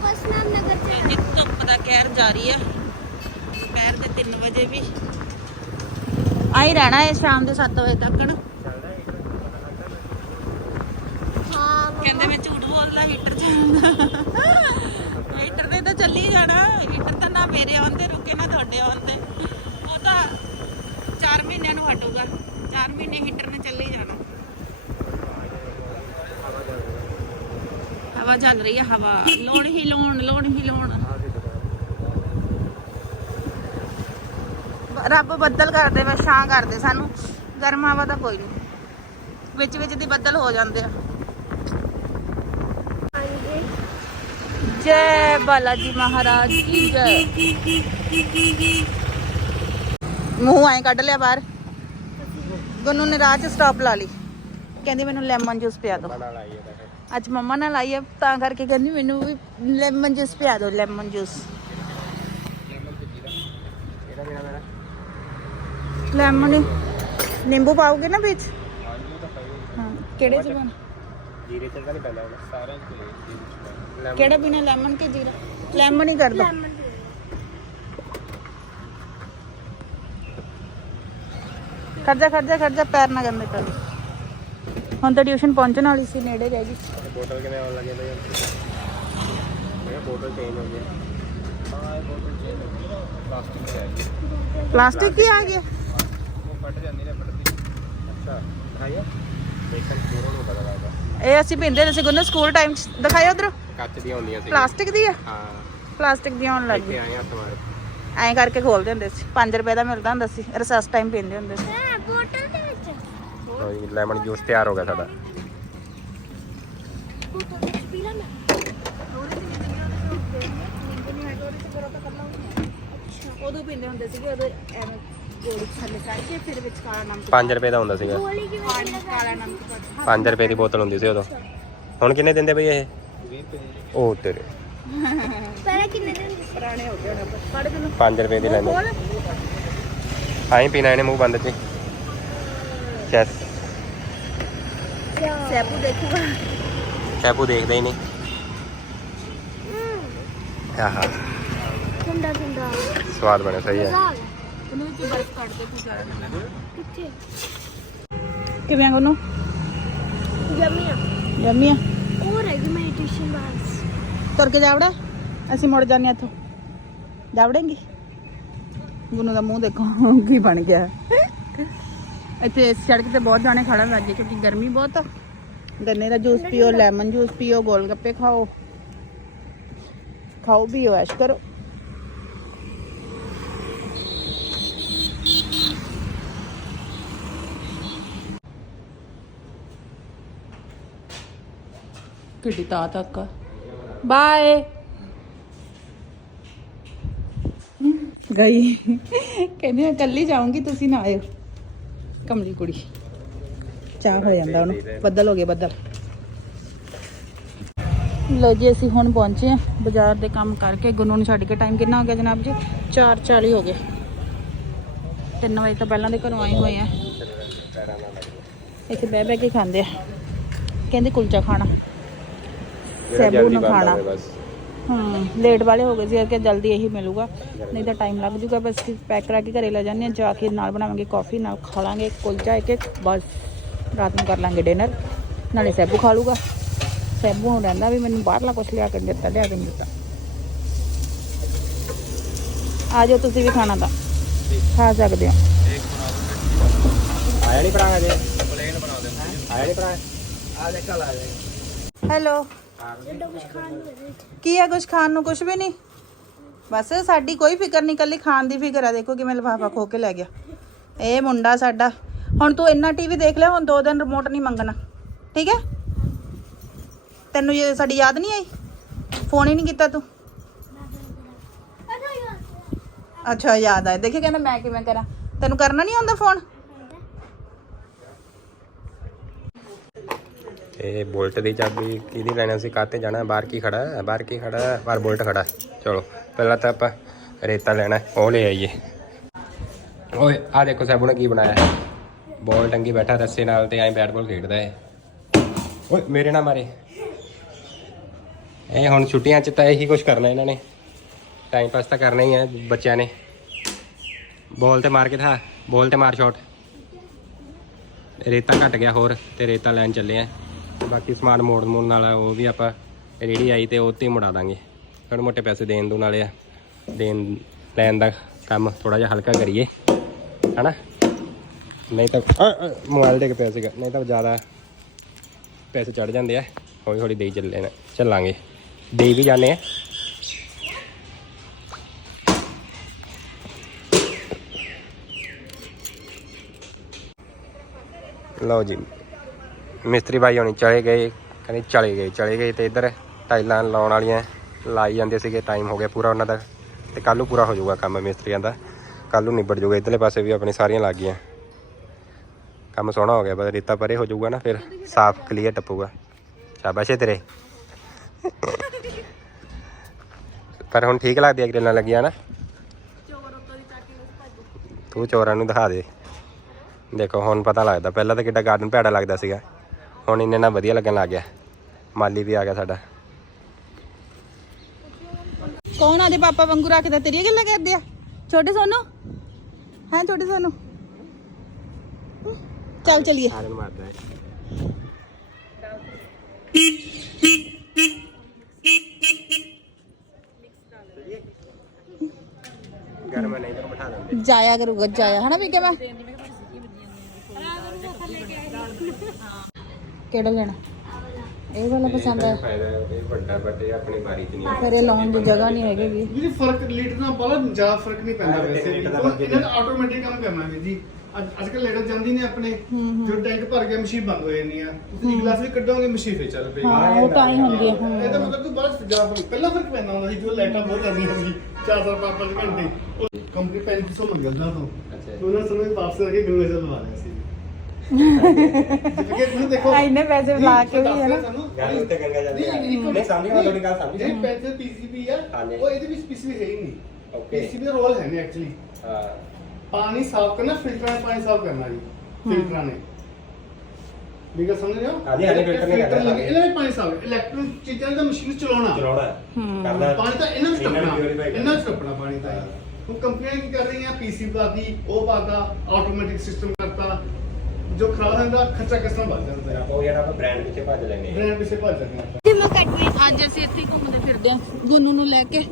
Speaker 1: ਪਸਨਾਮ ਨਗਰ ਚ
Speaker 2: ਜੀ ਧੁੱਪ ਦਾ ਕਹਿਰ ਜਾਰੀ ਆ। ਦੁਪਹਿਰ ਦੇ 3 ਵਜੇ ਵੀ। ਆਈ ਰਹਿਣਾ ਹੈ ਸ਼ਾਮ ਦੇ 7 ਵਜੇ ਤੱਕ ਨਾ।
Speaker 1: ਹਾਂ
Speaker 2: ਕਹਿੰਦੇ ਮੈਂ ਝੂਠ ਬੋਲਦਾ ਹੀਟਰ ਚੱਲਦਾ ਹੀਟਰ ਤੇ ਤਾਂ ਚੱਲੀ ਜਾਣਾ। ਹੀਟਰ ਤਾਂ ਨਾ ਮੇਰੇ ਆਉਂਦੇ ਰੁਕੇ ਨਾ ਤੁਹਾਡੇ ਆਉਂਦੇ ਉਹ ਤਾਂ 4 ਮਹੀਨਿਆਂ ਨੂੰ ਹਟੂਗਾ। 4 ਮਹੀਨੇ ਹੀਟਰ ਨੇ ਚੱਲੀ ਜਾਣਾ। ਹਵਾ ਚੱਲ ਰਹੀ ਹੈ ਹਵਾ। ਲੋਣ ਹੀ ਲੋਣ ਲੋਣ ਹੀ ਲੋਣ ਰੱਬ ਬੱਦਲ ਕਰਦੇ ਵੇ ਛਾਂ ਕਰਦੇ ਸਾਨੂੰ। ਗਰਮ ਹਵਾ ਤਾਂ ਕੋਈ ਨਹੀਂ ਵਿੱਚ ਵਿੱਚ ਦੀ ਬੱਦਲ ਹੋ ਜਾਂਦੇ ਆ।
Speaker 1: ਹਾਂਜੀ
Speaker 2: ਜੈ ਬਾਲਾਜੀ ਮਹਾਰਾਜ ਕੀ ਜੈ। ਮੂੰਹ ਐ ਕੱਢ ਲਿਆ ਬਾਹਰ। ਗੁੰਨੂ ਨੇ ਰਾਹ 'ਚ ਸਟਾਪ ਲਾ ਲਈ। ਕਹਿੰਦੀ ਮੈਨੂੰ ਲੈਮਨ ਜੂਸ ਪਿਆ ਦਿਓ ਅੱਜ ਮੰਮਾ ਨਾਲ ਆਈ ਹੈ ਤਾਂ ਕਰਕੇ ਕਹਿੰਦੀ ਮੈਨੂੰ ਵੀ ਲੈਮਨ ਜੂਸ ਪਿਆ ਦਿਓ ਲੈਮਨ ਜੂਸ
Speaker 4: ਇਹਦਾ ਮੇਰਾ ਮੇਰਾ
Speaker 2: ਲੈਮਨ ਨਿੰਬੂ ਪਾਓਗੇ ਨਾ ਵਿੱਚ? ਹਾਂ ਕਿਹੜੇ ਚ ਬਣ
Speaker 4: ਜੀਰੇ ਚੱਲਦਾ ਨਹੀਂ ਪੈਂਦਾ ਹੁਣ ਸਾਰਾ ਕੁਝ
Speaker 2: ਕਿਹੜਾ ਪੀਣਾ ਲੈਮਨ ਕੇ ਜੀਰਾ? ਲੈਮਨ ਹੀ ਕਰ ਦੋ ਖਰਜਾ ਖਰਜਾ ਖਰਜਾ ਪੈਰ ਨਾ ਗੰਦੇ ਕਰ। ਹੁਣ ਤਾਂ ਟਿਊਸ਼ਨ ਪਹੁੰਚਣ ਵਾਲੀ ਸੀ ਨੇੜੇ ਰਹਿ ਗਈ।
Speaker 4: ਬੋਟਲ ਕਿਵੇਂ ਆਉਣ ਲੱਗੇ ਬਈ? ਮੈਂ ਬੋਟਲ ਚੇਂਜ ਹੋ ਗਿਆ ਹਾਂ ਇਹ ਬੋਟਲ ਚੇਂਜ ਹੋ ਗਈ। ਪਲਾਸਟਿਕ ਦੀ ਆ ਗਈ।
Speaker 2: ਪਲਾਸਟਿਕ ਹੀ ਆ ਗਿਆ
Speaker 4: ਉਹ ਫਟ ਜਾਂਦੀ ਨੇ ਫਟਦੀ। ਅੱਛਾ ਦਿਖਾਈਏ। ਦੇਖਣ ਪੂਰਾ ਨੂੰ ਪਤਾ ਲੱਗਦਾ।
Speaker 2: ਇਹ ਅਸੀਂ ਪੀਂਦੇ ਸੀ ਗੁੰਨ ਸਕੂਲ ਟਾਈਮ ਚ। ਦਿਖਾਇਆ ਉਧਰ।
Speaker 4: ਕੱਚ ਦੀਆਂ ਹੁੰਦੀਆਂ ਸੀ
Speaker 2: ਪਲਾਸਟਿਕ ਦੀ ਆ?
Speaker 4: ਹਾਂ।
Speaker 2: ਪਲਾਸਟਿਕ ਦੀ ਆਉਣ ਲੱਗ ਗਈ
Speaker 4: ਆਏ ਹੱਥ ਮਾਰ
Speaker 2: ਐਂ ਕਰਕੇ ਖੋਲਦੇ ਹੁੰਦੇ ਸੀ। 5 ਰੁਪਏ ਦਾ ਮਿਲਦਾ ਹੁੰਦਾ ਸੀ। ਰਸਸ ਟਾਈਮ ਪੀਂਦੇ ਹੁੰਦੇ ਸੀ।
Speaker 1: ਦੇ
Speaker 4: ਕੋਈ ਲੈਮਨ ਜੂਸ ਤਿਆਰ ਹੋ ਗਿਆ ਸਾਡਾ।
Speaker 1: ਲੈਣਾ
Speaker 2: ਉਦੋਂ ਪੀਂਦੇ ਹੁੰਦੇ ਸੀਗੇ ਉਦੋਂ ਐਵੇਂ ਗੋਲੀ ਥੱਲੇ ਕੱਢ ਕੇ ਫਿਰ ਵਿੱਚ ਕਾਲਾ ਨਮਕ
Speaker 4: 5 ਰੁਪਏ ਦਾ ਹੁੰਦਾ ਸੀਗਾ।
Speaker 1: ਗੋਲੀ ਕਿਵੇਂ
Speaker 2: ਪਾਣੀ ਕਾਲਾ ਨਮਕ ਪਾ ਕੇ।
Speaker 4: 5 ਰੁਪਏ ਦੀ ਬੋਤਲ ਹੁੰਦੀ ਸੀ ਉਦੋਂ। ਹੁਣ ਕਿੰਨੇ ਦਿੰਦੇ ਬਈ ਇਹ? 20 ਉਹ ਤੇਰੇ।
Speaker 1: ਪਹਿਲਾਂ ਕਿੰਨੇ ਦਿਨ
Speaker 2: ਪੁਰਾਣੇ ਹੋ ਗਏ ਹੁਣ ਆਪਾਂ। ਫੜ ਕੇ
Speaker 4: 5 ਰੁਪਏ ਦੀ ਲੈਮਨ ਆਈ ਪੀਣਾ ਇਹਨੇ ਮੂੰਹ ਬੰਦ ਚ। ਚੈਸ।
Speaker 2: ਸੈਪੂ ਦੇਖੂਗਾ
Speaker 4: ਸ਼ੈਪੂ ਦੇਖਦਾ ਹੀ ਨਹੀਂ। ਆਹਾ।
Speaker 1: ਠੰਡਾ ਠੰਡਾ।
Speaker 4: ਸਵਾਦ ਬਣਿਆ ਸਹੀ ਹੈ।
Speaker 2: ਉਹਨੂੰ ਵਿੱਚ ਬਰਫ ਕੱਢ ਦੇ ਤੂੰ ਕਰ
Speaker 1: ਕਿੱਥੇ?
Speaker 2: ਕਿਵੇਂ ਉਹਨੂੰ
Speaker 1: ਜਮੀਆ
Speaker 2: ਜੰਮੀ ਆ।
Speaker 1: ਉਹ ਰਹਿ ਗਈ ਮੇਰੀ ਟਿਊਸ਼ਨ ਬਾਸ
Speaker 2: ਤੁਰ ਕੇ ਜਾਵੜਾ ਅਸੀਂ ਮੁੜ ਜਾਂਦੇ ਇੱਥੋਂ। ਜਾਵੜेंगे ਗੁੰਨੂ ਦਾ ਮੂੰਹ ਦੇਖੋ ਕੀ ਬਣ ਗਿਆ। ਇੱਥੇ ਇਸ ਸੜਕ ਤੇ ਬਹੁਤ ਜਾਣੇ ਖੜਨ ਲੱਗ ਗਏ ਕਿਉਂਕਿ ਗਰਮੀ ਬਹੁਤ ਆ। ਗੰਨੇ ਦਾ ਜੂਸ ਪੀਓ ਲੈਮਨ ਜੂਸ ਪੀਓ ਗੋਲ ਗੱਪੇ ਖਾਓ। ਖਾਓ ਵੀ ਐਸ਼ ਕਰੋ। ਕਿੱਡੀ ਤਾ ਤੱਕ ਬਾਏ। ਗਈ। ਕਹਿੰਦੀ ਮੈਂ ਕੱਲੀ ਜਾਊਂਗੀ ਤੁਸੀਂ ਨਾ ਆਇਓ। ਕਮਲੀ ਕੁੜੀ। ਚਾਹ ਹੋ ਜਾਂਦਾ ਉਹਨੂੰ। ਬੱਦਲ ਹੋ ਗਏ ਬੱਦਲ। ਲੋ ਜੀ ਅਸੀਂ ਹੁਣ ਪਹੁੰਚੇ ਆ ਬਾਜ਼ਾਰ ਦੇ ਕੰਮ ਕਰਕੇ। ਗੁੰਨੂ ਨੂੰ ਛੱਡ ਕੇ ਟਾਈਮ ਕਿੰਨਾ ਹੋ ਗਿਆ ਜਨਾਬ ਜੀ? 4:40 ਹੋ ਗਏ। 3 ਵਜੇ ਤੋਂ ਪਹਿਲਾਂ ਦੇ ਘਰੋਂ ਆਏ ਹੋਏ ਆ। ਇੱਥੇ ਬਹਿ ਬਹਿ ਕੇ ਖਾਂਦੇ ਆ। ਕਹਿੰਦੇ ਕੁਲਚਾ ਖਾਣਾ। ਸੈਬੂ ਨੂੰ ਖਾਣਾ। ਹਾਂ ਲੇਟ ਵਾਲੇ ਹੋ ਗਏ ਸੀ ਕਿ ਜਲਦੀ ਇਹੀ ਮਿਲੂਗਾ। ਨਹੀਂ ਤਾਂ ਟਾਈਮ ਲੱਗ ਜੂਗਾ ਬਸ ਪੈਕ ਕਰਾ ਕੇ ਘਰੇ ਲੈ ਜਾਂਦੇ ਆ ਜਾ ਕੇ ਨਾਲ ਬਣਾਵਾਂਗੇ ਕਾਫੀ ਨਾਲ ਖਾ ਲਾਂਗੇ ਕੁਲਚਾ ਇੱਕ ਇੱਕ ਬਸ। ਰਾਤ ਨੂੰ ਕਰ ਲਾਂਗੇ ਡਿਨਰ ਨਾਲੇ ਸੈਬੂ ਖਾ ਲੂਗਾ। ਸੈਬੂ ਹੁਣ ਰਹਿੰਦਾ ਵੀ ਮੈਨੂੰ ਬਾਹਰਲਾ ਕੁਛ ਲਿਆ ਕੇ ਦਿੱਤਾ ਲਿਆ ਕੇ ਦਿੱਤਾ। ਆ ਜਾਓ ਤੁਸੀਂ ਵੀ ਖਾਣਾ ਤਾਂ। ਖਾ ਸਕਦੇ ਹੋ।
Speaker 4: ਆਇਆ ਨਹੀਂ ਭਰਾ ਅਜੇ ਪਲੇਨ ਬਣਾ ਦੇ ਆਇਆ ਨਹੀਂ ਭਰਾ ਆ ਦੇ ਕੱਲ ਆ ਜਾਏ
Speaker 2: ਹੈਲੋ। ਕੀ ਹੈ ਕੁਝ ਖਾਣ ਨੂੰ? ਕੁਝ ਵੀ ਨਹੀਂ। ਬਸ ਸਾਡੀ ਕੋਈ ਫਿਕਰ ਨਹੀਂ ਕੱਲੀ ਖਾਣ ਦੀ ਫਿਕਰ ਆ। ਦੇਖੋ ਕਿਵੇਂ ਲਿਫਾਫਾ ਖੋ ਕੇ ਲੈ ਗਿਆ। ਇਹ ਮੁੰਡਾ ਸਾਡਾ। ਹੁਣ ਤੂੰ ਇੰਨਾ ਟੀਵੀ ਦੇਖ ਲਿਆ ਹੁਣ ਦੋ ਦਿਨ ਰਿਮੋਟ ਨਹੀਂ ਮੰਗਣਾ। ਠੀਕ ਹੈ? ਤੈਨੂੰ ਇਹ ਸਾਡੀ ਯਾਦ ਨਹੀਂ ਆਈ? ਫੋਨ ਹੀ ਨਹੀਂ ਕੀਤਾ ਤੂੰ? ਅੱਛਾ, ਯਾਦ ਆਇਆ। ਦੇਖੇ ਕਹਿੰਦਾ ਮੈਂ ਕਿਵੇਂ ਕਰਾਂ। ਤੈਨੂੰ ਕਰਨਾ ਨਹੀਂ ਆਉਂਦਾ ਫੋਨ
Speaker 4: ਇਹ ਬੋਲਟ ਦੀ ਚਾਬੀ ਕਿਹਦੀ ਲੈਣਾ ਸੀ? ਕਾਤੇ ਜਾਣਾ? ਬਾਹਰ ਕੀ ਖੜਾ? ਹੈ ਬਾਹਰ ਕੀ ਖੜਾ? ਹੈ ਬਾਹਰ ਬੋਲਟ ਖੜਾ। ਚਲੋ, ਪਹਿਲਾਂ ਤਾਂ ਆਪਾਂ ਰੇਤਾ ਲੈਣਾ ਉਹ ਲੈ ਆਈਏ। ਓਏ ਆ ਦੇਖੋ ਸਾਬੂ ਨੇ ਕੀ ਬਣਾਇਆ ਬੋਲ ਟੰਗੀ ਬੈਠਾ ਰੱਸੇ ਨਾਲ ਤੇ ਐਂ ਬੈਟ ਬਾਲ ਖੇਡਦਾ ਹੈ। ਓਏ, ਮੇਰੇ ਨਾਲ ਮਾਰੇ। ਇਹ ਹੁਣ ਛੁੱਟੀਆਂ 'ਚ ਤਾਂ ਇਹੀ ਕੁਝ ਕਰਨਾ ਇਹਨਾਂ ਨੇ। ਟਾਈਮ ਪਾਸ ਤਾਂ ਕਰਨਾ ਹੀ ਹੈ ਬੱਚਿਆਂ ਨੇ। ਬੋਲ ਤੇ ਮਾਰ ਕੇ ਥਾ ਬੋਲ ਤੇ ਮਾਰ ਸ਼ਾਟ ਰੇਤਾ ਘਟ ਗਿਆ ਹੋਰ ਤੇ ਰੇਤਾ ਲੈਣ ਚੱਲੇ ਆ। ਬਾਕੀ ਸਮਾਨ ਮੋੜ ਮੋੜਨ ਵਾਲਾ ਉਹ ਵੀ ਆਪਾਂ ਰੇੜੀ ਆਈ ਤੇ ਉਹ ਤੇ ਮੁੜਾ ਦਾਂਗੇ। ਥੋੜੇ ਮੋਟੇ ਪੈਸੇ ਦੇਣ ਦੂਣ ਨਾਲੇ ਆ। ਦੇਣ ਲੈਣ ਦਾ ਕੰਮ ਥੋੜਾ ਜਿਹਾ ਹਲਕਾ ਕਰੀਏ। ਹਨਾ? ਨਹੀਂ ਤਾਂ ਅ, ਮੋਬਾਈਲ ਦੇ ਕੇ ਪੈਸੇ ਨਹੀਂ ਤਾਂ ਜ਼ਿਆਦਾ ਪੈਸੇ ਚੜ ਜਾਂਦੇ ਆ। ਹੌਲੀ ਹੌਲੀ ਦੇਈ ਚੱਲੇ ਨਾ ਚੱਲਾਂਗੇ। ਦੇਈ ਵੀ ਜਾਂਦੇ ਆ। ਲਓ ਜੀ। ਮਿਸਤਰੀ ਬਾਈ ਹੋਣੀ ਚਲੇ ਗਏ, ਕਹਿੰਦੇ ਚਲੇ ਗਏ ਚਲੇ ਗਏ ਤੇ ਇੱਧਰ ਟਾਈਲਾਂ ਲਾਉਣ ਵਾਲੀਆਂ ਲਾਈ ਜਾਂਦੇ ਸੀਗੇ ਟਾਈਮ ਹੋ ਗਿਆ ਪੂਰਾ ਉਹਨਾਂ ਦਾ ਤੇ ਕੱਲ ਨੂੰ ਪੂਰਾ ਹੋ ਜਾਊਗਾ ਕੰਮ ਮਿਸਤਰੀਆਂ ਦਾ। ਕੱਲ ਨੂੰ ਨਿਬੜ ਜਾਊਗਾ, ਇੱਧਰਲੇ ਪਾਸੇ ਵੀ ਆਪਣੀ ਸਾਰੀਆਂ ਲੱਗ ਗਈਆਂ। ਕੰਮ ਸੋਹਣਾ ਹੋ ਗਿਆ ਬਸ ਰੇਤਾ ਪਰੇ ਹੋ ਜਾਊਗਾ ਨਾ ਫਿਰ, ਸਾਫ਼ ਕਲੀਅਰ ਟੱਪੂਗਾ। ਸ਼ਾਬਾਸ਼ ਏ ਤੇਰੇ। ਪਰ ਹੁਣ ਠੀਕ ਲੱਗਦੀ ਹੈ ਗ੍ਰਿਲਾਂ ਲੱਗੀਆਂ ਨਾ। ਤੂੰ ਚੋਰਾਂ ਨੂੰ ਦਿਖਾ ਦੇ। ਦੇਖੋ, ਹੁਣ ਪਤਾ ਲੱਗਦਾ, ਪਹਿਲਾਂ ਤਾਂ ਕਿੱਡਾ ਗਾਰਡਨ ਭੈੜਾ ਲੱਗਦਾ ਸੀਗਾ। ਹੁਣ ਇੰਨੇ ਨਾਲ ਵਧੀਆ ਲੱਗਣ ਲੱਗ ਗਿਆ। ਮਾਲੀ ਵੀ ਆ ਗਿਆ ਸਾਡਾ।
Speaker 2: ਕੌਣ ਆਦੇ ਪਾਪਾ ਵਾਂਗੂ ਰੱਖਦਾ? ਤੇਰੀਆਂ ਗੱਲਾਂ ਕਰਦੇ ਆ। ਛੋਟੇ ਸੋਨੂ? ਹਾਂ ਛੋਟੇ ਸੋਨੂ? ਚੱਲ ਚਲੀਏ।
Speaker 4: ਸਾਰਿਆਂ ਨੂੰ ਮਾਰਦਾ ਹੈ। ਗਰਮ ਨਹੀਂ ਤਾਂ ਬਿਠਾ ਦਿੰਦੇ।
Speaker 2: ਜਾਇਆ ਕਰੂਗਾ ਜਾਇਆ। ਹਨਾ ਵੀ ਕਿਵੇਂ? ਕਿਹੜਾ ਲੈਣਾ? ਇਹ ਵਾਲਾ ਪਸੰਦ ਹੈ।
Speaker 4: ਫਾਇਦਾ ਇਹ ਵੱਡਾ ਵੱਡੇ ਆਪਣੀ ਬਾਰੀ ਚ ਨਹੀਂ
Speaker 2: ਫਿਰ ਇਹ ਲਾਉਣ ਦੀ ਜਗ੍ਹਾ ਨਹੀਂ ਹੈਗੀ ਗੀ।
Speaker 3: ਵੀਰੇ ਫ਼ਰਕ ਲੀਟਰ ਨਾਲ ਬਹੁਤ ਜ਼ਿਆਦਾ ਫ਼ਰਕ ਨਹੀਂ ਪੈਂਦਾ ਵੈਸੇ ਵੀ।
Speaker 4: ਦਾ
Speaker 3: ਇਹਨਾਂ ਆਟੋਮੈਟਿਕ ਕੰਮ ਕਰਨਾ ਵੀ ਜੀ। ਅੱਜ ਅੱਜ ਕੱਲ ਲੀਟਰ ਜਾਂਦੀ ਨੇ ਆਪਣੇ। ਜਦੋਂ ਟੈਂਕ ਭਰ ਗਿਆ ਮਸ਼ੀਨ ਬੰਦ ਹੋ ਜਾਂਦੀ ਆ। ਤੁਸੀਂ ਗਲਾਸ ਵੀ ਕੱਢੋਗੇ ਮਸ਼ੀਨ ਫੇਰ ਚੱਲ ਪਏਗੀ
Speaker 2: ਹਾਂ ਉਹ ਤਾਂ ਹੀ ਹੁੰਦੀ ਹੈ ਹਾਂ
Speaker 3: ਇਹਦਾ ਮਤਲਬ ਤੂੰ ਬਹੁਤ ਜ਼ਿਆਦਾ ਫ਼ਰਕ ਪਹਿਲਾਂ ਫ਼ਰਕ ਪੈਂਦਾ ਹੁੰਦਾ ਸੀ ਜਦੋਂ ਲਾਈਟਾਂ ਬਹੁਤ ਜਾਂਦੀਆਂ ਸੀ। 4-4 5-5 ਘੰਟੇ। ਕੰਪਨੀ 3500 ਮੰਗ ਗਿਆ ਤਾਂ
Speaker 4: ਅੱਛਾ।
Speaker 3: ਉਹਨਾਂ ਸਮੇਂ ਵਾਪਸ ਕਰਕੇ ਗੰਗਾ ਜਲ ਲਵਾ ਲਿਆ ਸੀ। ਜਿਵੇਂ ਤੁਸੀਂ ਦੇਖੋ
Speaker 2: ਆ ਇੰਨੇ ਪੈਸੇ ਲਾ ਕੇ ਵੀ ਹੈ ਨਾ?
Speaker 4: ਗੱਲ ਉੱਤੇ ਗੰਗਾ ਜਾਂਦੀ ਹੈ
Speaker 3: ਨਹੀਂ, ਇੱਕ-
Speaker 4: ਨਹੀਂ ਸਮਝ ਗਿਆ ਤੁਹਾਡੀ ਗੱਲ ਸਮਝ
Speaker 3: ਜਿਹੜੀ
Speaker 4: ਗਿਆ
Speaker 3: ਪੈਂਤੀ ਪੀਸੀਬੀ ਆ
Speaker 4: ਹਾਂਜੀ।
Speaker 3: ਉਹ ਇਹਦੇ ਵਿੱਚ ਪੀਸੀਬੀ ਹੈ ਹੀ ਨਹੀਂ।
Speaker 4: ਓਕੇ
Speaker 3: ਪੀਸੀਬੀ ਦਾ ਰੋਲ ਹੈ ਨਹੀਂ ਐਕਚੁਅਲੀ
Speaker 4: ਹਾਂ।
Speaker 3: ਪਾਣੀ ਸਾਫ਼ ਕਰਨਾ ਫਿਲਟਰਾਂ ਨਾਲ ਪਾਣੀ ਸਾਫ਼ ਕਰਨਾ ਜੀ ਫਿਲਟਰਾਂ ਨੇ। ਵੀ ਗੱਲ ਸਮਝ ਰਹੇ ਹੋ?
Speaker 4: ਹਾਂਜੀ, ਹਾਂਜੀ, ਫਿਲਟਰ ਨੇ ਕਰਨਾ।
Speaker 3: ਲੱਗੇ ਇਹਨਾਂ ਵਿੱਚ ਪਾਣੀ ਸਾਫ਼ ਇਲੈਕਟ੍ਰਿਕ ਚੀਜ਼ਾਂ ਦਾ ਮਸ਼ੀਨ ਚਲਾਉਣਾ।
Speaker 4: ਚਲਾਉਣਾ।
Speaker 2: ਹੂੰ।
Speaker 4: ਕਰਦਾ
Speaker 3: ਪਾਣੀ ਤਾਂ ਇਹਨਾਂ ਵਿੱਚ
Speaker 4: ਇਹਨਾਂ ਨੂੰ
Speaker 3: ਟੱਪਣਾ
Speaker 4: purify ਕਰਨਾ।
Speaker 3: ਇਹਨਾਂ ਵਿੱਚ ਟੱਪਣਾ ਪਾਣੀ ਤਾਂ।
Speaker 4: ਹਾਂ।
Speaker 3: ਹੁਣ ਕੰਪਨੀਆਂ ਕੀ ਕਰ ਰਹੀਆਂ? ਪੀਸੀ ਪਾਤੀ ਉਹ ਪਾਤਾ ਆਟੋਮੈਟਿਕ ਸਿਸਟਮ ਕਰਤਾ। ਜੋ ਖਰਾਬ ਹੁੰਦਾ ਖਰਚਾ ਕਿਸ ਤਰ੍ਹਾਂ ਵੱਧ ਜਾਂਦਾ ਹੈ?
Speaker 4: ਉਹ ਯਾਰ ਆਪਾਂ ਬ੍ਰਾਂਡ ਪਿੱਛੇ ਭੱਜ ਲੈਨੇ ਆ
Speaker 3: ਬ੍ਰਾਂਡ ਪਿੱਛੇ ਭੱਜ ਜਾਂਦੇ ਆਪਾਂ।
Speaker 1: ਜਿਵੇਂ ਕੱਟਵੇਂ
Speaker 2: ਅੱਜ ਅਸੀਂ ਇੱਥੇ ਹੀ ਘੁੰਮਦੇ ਫਿਰਦੇ ਹਾਂ ਗੁੰਨੂ ਨੂੰ ਲੈ ਕੇ।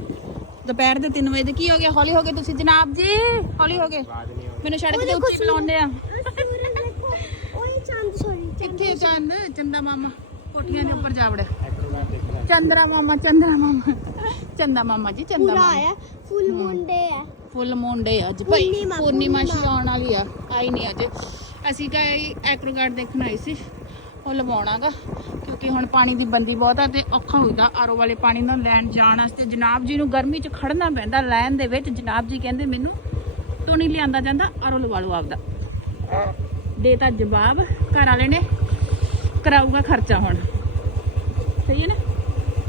Speaker 2: ਦੁਪਹਿਰ ਦੇ 3 ਵਜੇ ਦੇ ਕੀ ਹੋ ਗਿਆ? ਹੌਲੀ ਹੋ ਗਏ ਤੁਸੀਂ ਜਨਾਬ ਜੀ? ਹੌਲੀ ਹੋ ਗਏ। ਮੈਨੂੰ ਸੜਕ ਤੇ ਉੱਚੀ ਬੁਲਾਉਂਦੇ ਆ।
Speaker 1: ਓਏ ਚੰਦ ਸੋਰੀ
Speaker 2: ਕਿੱਥੇ ਚੰਦ? ਚੰਦਾ ਮਾਮਾ। ਕੋਠੀਆਂ ਦੇ ਉੱਪਰ ਜਾ ਵੜਿਆ। ਚੰਦਰਾ ਮਾਮਾ ਚੰਦਰਾ ਮਾਮਾ। ਚੰਦਾ ਮਾਮਾ ਜੀ ਚੰਦਾ
Speaker 1: ਪੂਰਾ
Speaker 2: ਮਾਮਾ।
Speaker 1: ਆਇਆ ਫੁੱਲ ਮੁੰਡੇ ਆ।
Speaker 2: ਫੁੱਲ ਮੁੰਡੇ ਅੱਜ ਭਾਈ।
Speaker 1: ਪੂਰਨੀਮਾ।
Speaker 2: ਆਉਣ ਵਾਲੀ ਆ। ਆਈ ਨਹੀਂ ਅੱਜ। ਅਸੀਂ ਕਹੇ ਐਕਰੋਗਾਰਡ ਦੇਖਣ ਆਈ ਸੀ ਉਹ ਲਵਾਉਣਾਗਾ ਕਿਉਂਕਿ ਹੁਣ ਪਾਣੀ ਦੀ ਬੰਦੀ ਬਹੁਤ ਆ ਤੇ ਔਖਾ ਹੁੰਦਾ ਆਰੋ ਵਾਲੇ ਪਾਣੀ ਨਾਲ ਲੈਣ ਜਾਣ ਵਾਸਤੇ। ਜਨਾਬ ਜੀ ਨੂੰ ਗਰਮੀ 'ਚ ਖੜਨਾ ਪੈਂਦਾ ਲਾਈਨ ਦੇ ਵਿੱਚ ਜਨਾਬ ਜੀ ਕਹਿੰਦੇ ਮੈਨੂੰ ਤੂੰ ਨਹੀਂ ਲਿਆਂਦਾ ਜਾਂਦਾ ਆਰੋ ਲਵਾ ਲਓ ਆਪਦਾ। ਦੇ ਤਾਂ ਜਵਾਬ ਘਰ ਵਾਲੇ ਨੇ ਕਰਾਊਗਾ ਖਰਚਾ ਹੁਣ। ਸਹੀ ਹੈ ਨਾ?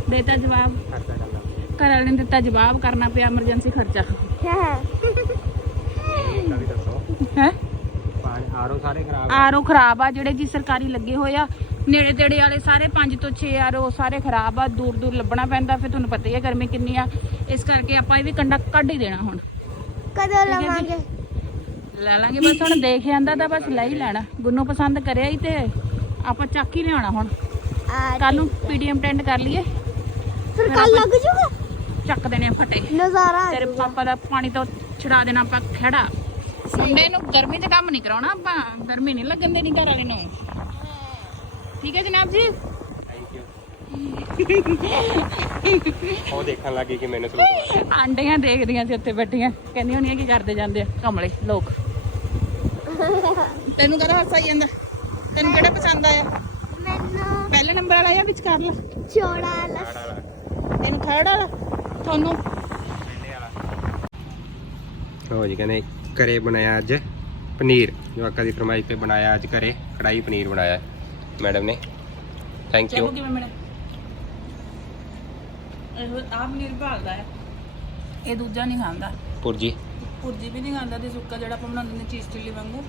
Speaker 2: ਦੇ ਤਾਂ ਜਵਾਬ ਘਰ ਵਾਲੇ ਨੇ ਦਿੱਤਾ ਜਵਾਬ ਕਰਨਾ ਪਿਆ ਐਮਰਜੈਂਸੀ ਖਰਚਾ।
Speaker 1: ਹਾਂ।
Speaker 4: ਇਹ ਆਰੋ ਸਾਰੇ ਖਰਾਬ ਆ।
Speaker 2: ਆਰਓ ਖਰਾਬ ਆ ਜਿਹੜੇ ਜੀ ਸਰਕਾਰੀ ਲੱਗੇ ਹੋਏ ਆ ਨੇੜੇ ਤੇੜੇ ਵਾਲੇ ਸਾਰੇ 5 ਤੋਂ 6 ਯਾਰ ਉਹ ਸਾਰੇ ਖਰਾਬ ਆ ਦੂਰ ਦੂਰ ਲੱਭਣਾ ਪੈਂਦਾ ਫਿਰ ਤੁਹਾਨੂੰ ਪਤਾ ਹੀ ਆ ਗਰਮੀ ਕਿੰਨੀ ਆ। ਇਸ ਕਰਕੇ ਆਪਾਂ ਇਹ ਵੀ ਕੰਡਾ ਕੱਢ ਹੀ ਦੇਣਾ ਹੁਣ।
Speaker 1: ਕਦੋਂ। ਲਵਾਂਗੇ?
Speaker 2: ਲੈ ਲਾਂਗੇ ਬਸ ਹੁਣ ਦੇਖ ਆਂਦਾ ਤਾਂ ਬਸ ਲੈ ਹੀ ਲੈਣਾ। ਗੁੰਨੂ ਪਸੰਦ ਕਰਿਆ ਹੀ ਤੇ ਆਪਾਂ ਚੱਕ ਹੀ ਲਿਆਉਣਾ ਹੁਣ। ਕੱਲ ਨੂੰ ਪੀਡੀਐਮ ਟੈਂਡ ਕਰ ਲਈਏ।
Speaker 1: ਫਿਰ ਕੱਲ ਲੱਗ ਜੂਗਾ?
Speaker 2: ਚੱਕ ਦੇਣੇ ਆ ਫਟੇ।
Speaker 1: ਨਜ਼ਾਰਾ
Speaker 2: ਤੇਰੇ ਪਾਪਾ ਦਾ ਪਾਣੀ ਤੋਂ ਛਡਾ ਦੇਣਾ ਆਪਾਂ ਖੜਾ। ਮੁੰਡੇ ਨੂੰ ਗਰਮੀ 'ਚ ਕੰਮ ਨਹੀਂ ਕਰਾਉਣਾ ਆਪਾਂ ਗਰਮੀ ਨਹੀਂ ਲੱਗਣ ਦੇਣੀ ਘਰ ਵਾਲੇ ਨੂੰ। ਠੀਕ ਹੈ ਜਨਾਬ ਜੀ?
Speaker 4: ਉਹ ਦੇਖਣ ਲੱਗੇ ਕਿ ਮੈਨੂੰ ਸਲੂਟ
Speaker 2: ਆਂਡੀਆਂ ਦੇਖਦੀਆਂ ਸੀ ਉੱਥੇ ਬੈਠੀਆਂ ਕਹਿੰਦੀਆਂ ਹੋਣੀਆਂ ਕੀ ਕਰਦੇ ਜਾਂਦੇ ਆ ਕਮਲੇ ਲੋਕ। ਤੈਨੂੰ ਕਹਦਾ ਹਾਸਾ ਆਈ ਜਾਂਦਾ? ਤੈਨੂੰ ਕਿਹੜਾ ਪਸੰਦ ਆਇਆ?
Speaker 1: ਮੈਨੂੰ
Speaker 2: ਪਹਿਲੇ ਨੰਬਰ ਵਾਲਾ ਜਾਂ ਵਿਚਕਾਰ ਲਾ
Speaker 1: ਚੌੜਾ ਲ-
Speaker 2: ਤੈਨੂੰ ਥਰਡ ਵਾਲਾ? ਤੁਹਾਨੂੰ?
Speaker 4: ਹੋ ਜੀ ਕਹਿੰਦੇ ਘਰੇ ਬਣਾਇਆ ਅੱਜ ਪਨੀਰ। ਜਵਾਕਾਂ ਦੀ ਫਰਮਾਇਸ਼ ਤੇ ਬਣਾਇਆ ਅੱਜ ਘਰੇ ਕੜਾਈ ਪਨੀਰ ਬਣਾਇਆ ਮੈਡਮ ਨੇ। ਥੈਂਕ ਯੂ
Speaker 2: ਚੱਲੋ ਕਿਵੇਂ ਮਿਲੇ ਇਹ ਆਪ ਪਨੀਰ ਭਾਲਦਾ ਹੈ। ਇਹ ਦੂਜਾ ਨਹੀਂ ਖਾਂਦਾ।
Speaker 4: ਪੁਰਜੀ।
Speaker 2: ਭੁਰਜੀ ਵੀ ਨਹੀਂ ਖਾਂਦਾ ਤੇ ਸੁੱਕਾ ਜਿਹੜਾ ਆਪਾਂ ਬਣਾਉਂਦੇ ਨੇ ਚੀਜ਼ ਚਿੱਲੀ ਵਾਂਗੂ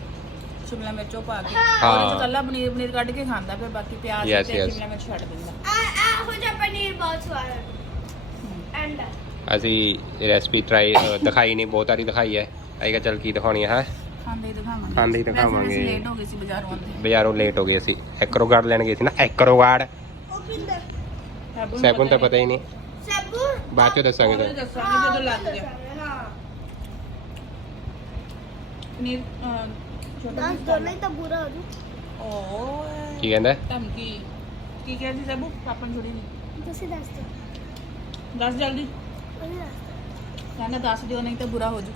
Speaker 2: ਸ਼ਿਮਲਾ ਮਿਰਚੋ ਪਾ ਕੇ।
Speaker 4: ਹਾਂ।
Speaker 2: ਉਹਦੇ ਚ ਕੱਲਾ ਪਨੀਰ ਪਨੀਰ ਕੱਢ ਕੇ ਖਾਂਦਾ ਫਿਰ ਬਾਕੀ ਪਿਆਜ਼
Speaker 4: Yes,
Speaker 2: ਤੇ
Speaker 4: yes.
Speaker 2: ਸ਼ਿਮਲਾ ਮਿਰਚ ਛੱਡ ਦਿੰਦਾ।
Speaker 1: ਆ ਆ ਹੋ ਜਾ ਪਨੀਰ ਬਹੁਤ ਸਵਾਦ ਹੈ। ਐਂਡ
Speaker 4: ਅਸੀਂ ਰੈਸਪੀ ਟਰਾਈ ਦਿਖਾਈ ਨਹੀਂ ਬਹੁਤ ਸਾਰੀ ਦਿਖਾਈ ਹੈ। ਆਏਗਾ ਚੱਲ ਕੀ ਦਿਖਾਉਣੀ ਹੈ?
Speaker 2: ਖਾਂਦੇ ਹੀ ਦਿਖਾਵਾਂਗੇ।
Speaker 4: ਖਾਂਦੇ ਹੀ ਦਿਖਾਵਾਂਗੇ।
Speaker 2: ਅਸੀਂ ਲੇਟ ਹੋ ਗਏ ਸੀ ਬਾਜ਼ਾਰੋਂ ਆਉਂਦੇ
Speaker 4: ਬਾਜ਼ਾਰੋਂ ਲੇਟ ਹੋ ਗਏ ਅਸੀਂ ਐਕਰੋਗਾਰਡ ਲੈਣ ਗਏ ਸੀ ਨਾ
Speaker 1: ਕਿੰਦਰ
Speaker 2: ਸਾਬੂ
Speaker 4: ਸੈਬਨ ਤਾਂ ਪਤਾ ਹੀ ਨਹੀਂ।
Speaker 1: ਸਭੂ
Speaker 4: ਬਾਅਦ ਚ ਦੱਸਾਂਗੇ ਤੁਹਾਨੂੰ
Speaker 2: ਦੱਸਾਂਗੇ ਜਦੋਂ ਲੱਗ ਗਿਆ। ਪਨੀਰ ਛੋਟਾ
Speaker 1: ਦੱਸ
Speaker 2: ਪੀਸ
Speaker 1: ਦੋ ਨਹੀਂ ਤਾਂ ਬੁਰਾ ਹੋ ਜੂ
Speaker 2: ਓਏ।
Speaker 4: ਕੀ ਕਹਿੰਦਾ?
Speaker 2: ਧਮਕੀ। ਕੀ ਕਿਹਾ ਸੀ ਸਾਬੂ? ਪਾਪਨ ਛੋੜੀ ਨਹੀਂ
Speaker 1: ਤੁਸੀਂ ਦੱਸ ਦਿਓ
Speaker 2: ਦੱਸ ਜਲਦੀ। ਕਹਿੰਦਾ ਦੱਸ ਦਿਓ ਨਹੀਂ ਤਾਂ ਬੁਰਾ ਹੋ ਜੂ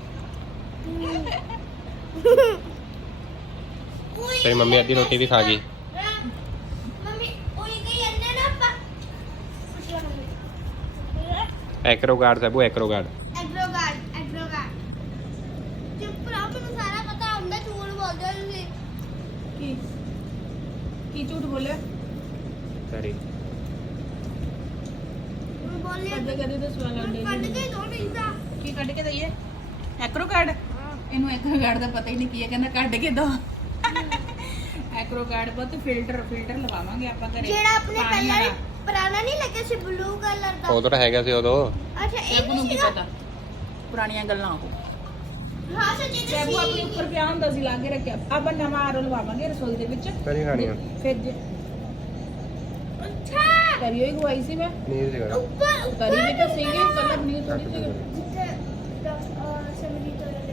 Speaker 4: ਤੇਰੀ ਮੰਮੀ ਅੱਧੀ ਰੋਟੀ ਵੀ ਖਾ ਗਈ।
Speaker 1: ਮੰਮੀ ਉਹੀ ਗਈ ਅੰਨੇ ਨਾ ਪਾ ਪੁੱਛਿਆ ਮੰਮੀ
Speaker 4: ਐਕਰੋਗਾਰਡ ਸਭੂ ਐਕਰੋਗਾਰਡ।
Speaker 1: ਐਗਰੋਗਾਰਡ ਐਗਰੋਗਾਰਡ ਚੁੱਪ ਰਹੋ ਮੈਨੂੰ ਸਾਰਾ ਪਤਾ ਹੁੰਦਾ ਝੂਠ ਬੋਲਦੇ ਹੋ ਤੁਸੀਂ।
Speaker 2: ਕੀ? ਕੀ ਝੂਠ ਬੋਲਿਆ?
Speaker 4: ਸਰੀ।
Speaker 1: ਬੋਲਿਆ
Speaker 2: ਕਦੇ ਕਦੇ ਤਾਂ ਸਵਾਲ ਆਉਂਦੇ
Speaker 1: ਕੱਢ ਕੇ ਦੋ ਨਹੀਂ ਤਾਂ।
Speaker 2: ਕੀ ਕੱਢ ਕੇ ਦਈਏ? ਐਕਰੋ ਕਾਰਡ ਇਹਨੂੰ ਐਕਰੋ ਕਾਰਡ ਦਾ ਪਤਾ ਹੀ ਨਹੀਂ ਕੀ ਹੈ ਕਹਿੰਦਾ ਕੱਢ ਕੇ ਦੋ। ਐਕਰੋ ਕਾਰਡ ਬਹੁਤ ਫਿਲਟਰ ਫਿਲਟਰ ਲਵਾਵਾਂਗੇ ਆਪਾਂ ਘਰੇ।
Speaker 1: ਜਿਹੜਾ ਆਪਣੇ
Speaker 2: ਪਾਣੀ
Speaker 1: ਪਹਿਲਾਂ
Speaker 2: ਵਾਲਾ।
Speaker 1: ਪੁਰਾਣਾ ਨਹੀਂ ਲੱਗਿਆ ਸੀ ਬਲੂ ਕਲਰ ਦਾ?
Speaker 4: ਉਦੋਂ ਤਾਂ ਹੈਗਾ ਸੀ ਉਦੋਂ।
Speaker 1: ਅੱਛਾ ਇਹ
Speaker 2: ਨੂੰ
Speaker 1: ਨਹੀਂ
Speaker 2: ਕੀ
Speaker 1: ਸੀਗਾ?
Speaker 2: ਪਤਾ? ਪੁਰਾਣੀਆਂ ਗੱਲਾਂ ਉਹ।
Speaker 1: ਹਾਂ ਸੱਚੀ
Speaker 2: ਸੈਬੂ ਆਪਣੇ ਉੱਪਰ ਪਿਆ ਹੁੰਦਾ ਸੀ ਲਾ ਕੇ ਰੱਖਿਆ। ਆਪਾਂ ਨਵਾਂ ਆਰੋ ਲਵਾਵਾਂਗੇ ਰਸੋਈ ਦੇ ਵਿੱਚ।
Speaker 4: ਕਰੀ ਖਾਣੀਆਂ
Speaker 2: ਫਿਰ ਜੇ
Speaker 1: ਅੱਛਾ!
Speaker 2: ਕਰੀ ਹੋਈ ਗਵਾਈ ਸੀ ਮੈਂ।
Speaker 4: ਨਹੀਂ ਸੀ
Speaker 1: ਉੱਪਰ
Speaker 2: ਕਰੀ ਵੀ ਤਾਂ ਸੀਗੇ ਕਲਰ ਨਹੀਂ ਥੋੜੀ ਸੀ
Speaker 1: ਜਿੱਥੇ ਸਮਝੀ ਤੋਂ ਲੈ ਕੇ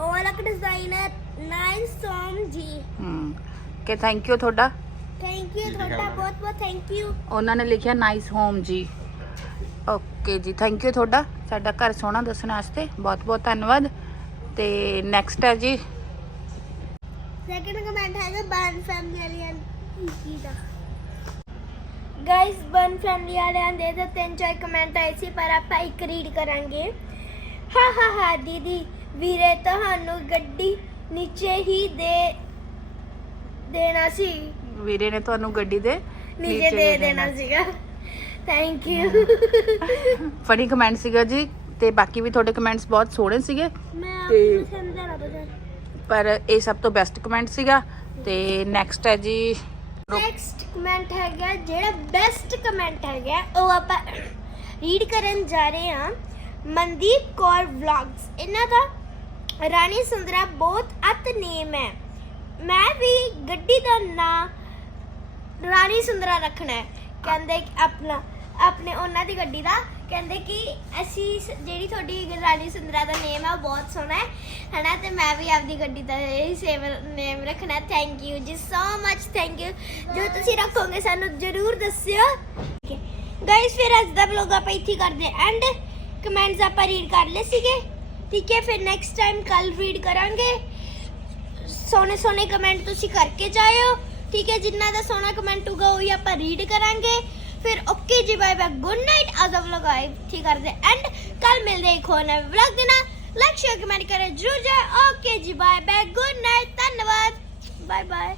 Speaker 1: ਔਲਕ ਡਿਜ਼ਾਈਨਰ ਨਾਈਨ ਸੋਮ ਜੀ
Speaker 2: ਹੂੰ ਕਿ ਥੈਂਕ ਯੂ ਤੁਹਾਡਾ।
Speaker 1: ਥੈਂਕ ਯੂ ਤੁਹਾਡਾ ਬਹੁਤ ਬਹੁਤ ਥੈਂਕ ਯੂ
Speaker 2: ਉਹਨਾਂ ਨੇ ਲਿਖਿਆ ਨਾਈਸ ਹੋਮ ਜੀ ਓਕੇ ਜੀ ਥੈਂਕ ਯੂ ਤੁਹਾਡਾ। ਸਾਡਾ ਘਰ ਸੋਹਣਾ ਦੱਸਣ ਵਾਸਤੇ ਬਹੁਤ ਬਹੁਤ ਧੰਨਵਾਦ। ਤੇ ਨੈਕਸਟ ਹੈ ਜੀ।
Speaker 1: ਸੈਕਿੰਡ ਕਮੈਂਟ ਹੈਗਾ ਬਨ ਫੈਮਿਲੀ ਵਾਲਿਆਂ ਕੀ ਦਾ। ਗਾਇਸ ਬਨ ਫੈਮਿਲੀ ਵਾਲਿਆਂ ਦੇ ਤਾਂ ਤਿੰਨ ਚਾਰ ਕਮੈਂਟ ਆਏ ਸੀ ਪਰ ਆਪਾਂ ਇੱਕ ਰੀਡ ਕਰਾਂਗੇ। ਹਾ ਹਾ ਹਾ ਦੀਦੀ। ਵੀਰੇ ਤੁਹਾਨੂੰ ਗੱਡੀ ਨੀਚੇ ਹੀ ਦੇ ਦੇਣਾ ਸੀ।
Speaker 2: ਵੀਰੇ ਨੇ ਤੁਹਾਨੂੰ ਗੱਡੀ ਦੇ
Speaker 1: ਨੀਚੇ ਦੇ ਦੇਣਾ ਸੀਗਾ। ਥੈਂਕ ਯੂ
Speaker 2: ਫਨੀ ਕਮੈਂਟ ਸੀਗਾ ਜੀ ਤੇ ਬਾਕੀ ਵੀ ਤੁਹਾਡੇ ਕਮੈਂਟਸ ਬਹੁਤ ਸੋਹਣੇ ਸੀਗੇ।
Speaker 1: ਮੈਂ
Speaker 2: ਤੇ-
Speaker 1: ਬਦਲ
Speaker 2: ਪਰ ਇਹ ਸਭ ਤੋਂ ਬੈਸਟ ਕਮੈਂਟ ਸੀਗਾ। ਤੇ ਨੈਕਸਟ ਹੈ ਜੀ।
Speaker 1: ਨੈਕਸਟ ਕਮੈਂਟ ਹੈਗਾ ਜਿਹੜਾ ਬੈਸਟ ਕਮੈਂਟ ਹੈਗਾ ਉਹ ਆਪਾਂ ਰੀਡ ਕਰਨ ਜਾ ਰਹੇ ਹਾਂ। ਮਨਦੀਪ ਕੌਰ ਵਲੌਗਸ ਇਹਨਾਂ ਦਾ ਰਾਣੀ ਸੁੰਦਰਾ ਬਹੁਤ ਅਤ ਨੇਮ ਹੈ। ਮੈਂ ਵੀ ਗੱਡੀ ਦਾ ਨਾਂ ਰਾਣੀ ਸੁੰਦਰਾ ਰੱਖਣਾ ਹੈ। ਕਹਿੰਦੇ ਕਿ ਆਪਣਾ, ਆਪਣੇ ਉਹਨਾਂ ਦੀ ਗੱਡੀ ਦਾ। ਕਹਿੰਦੇ ਕਿ ਅਸੀਂ ਸ- ਜਿਹੜੀ ਤੁਹਾਡੀ ਰਾਣੀ ਸੁੰਦਰਾ ਦਾ ਨੇਮ ਹੈ, ਉਹ ਬਹੁਤ ਸੋਹਣਾ ਹੈ। ਹਨਾ, ਤੇ ਮੈਂ ਵੀ ਆਪਦੀ ਗੱਡੀ ਦਾ ਇਹ ਸੇਮ ਨੇਮ ਰੱਖਣਾ ਥੈਂਕ ਯੂ ਜੀ ਸੋ ਮੱਚ ਥੈਂਕ ਯੂ ਜੋ ਤੁਸੀਂ ਰੱਖੋਗੇ ਸਾਨੂੰ ਜਰੂਰ ਦੱਸਿਓ। ਗਾਇਸ ਫਿਰ ਅੱਜ ਦਾ ਵਲੌਗ ਆਪਾਂ ਇੱਥੇ ਹੀ ਕਰਦੇ ਐਂਡ ਕਮੈਂਟਸ ਆਪਾਂ ਰੀਡ ਕਰ ਲਏ ਸੀਗੇ। ਠੀਕ ਹੈ, ਫਿਰ ਨੈਕਸਟ ਟਾਈਮ ਕੱਲ ਰੀਡ ਕਰਾਂਗੇ। ਸੋਹਣੇ ਸੋਹਣੇ ਕਮੈਂਟ ਤੁਸੀਂ ਕਰਕੇ ਜਾਇਓ। ਠੀਕ ਹੈ, ਜਿੰਨਾ ਦਾ ਸੋਹਣਾ ਕਮੈਂਟ ਹੋਊਗਾ, ਉਹੀ ਆਪਾਂ ਰੀਡ ਕਰਾਂਗੇ। ਫਿਰ ਓਕੇ ਜੀ ਬਾਏ ਬਾਏ ਗੁੱਡ ਨਾਈਟ ਅੱਜ ਦਾ ਵਲੌਗ ਆਈ ਠੀਕ ਕਰਦੇ। ਐਂਡ ਕੱਲ ਮਿਲਦੇ ਹਾਂ ਇੱਕ ਹੋਰ ਨਵੇਂ ਵਲੌਗ ਦੇ ਨਾਲ। ਲਾਈਕ ਸ਼ੇਅਰ ਕਮੈਂਟ ਕਰੇ ਜਰੂਰ ਜਾਏ ਓਕੇ ਜੀ ਬਾਏ ਬਾਏ ਗੁੱਡ ਨਾਈਟ ਧੰਨਵਾਦ। Bye bye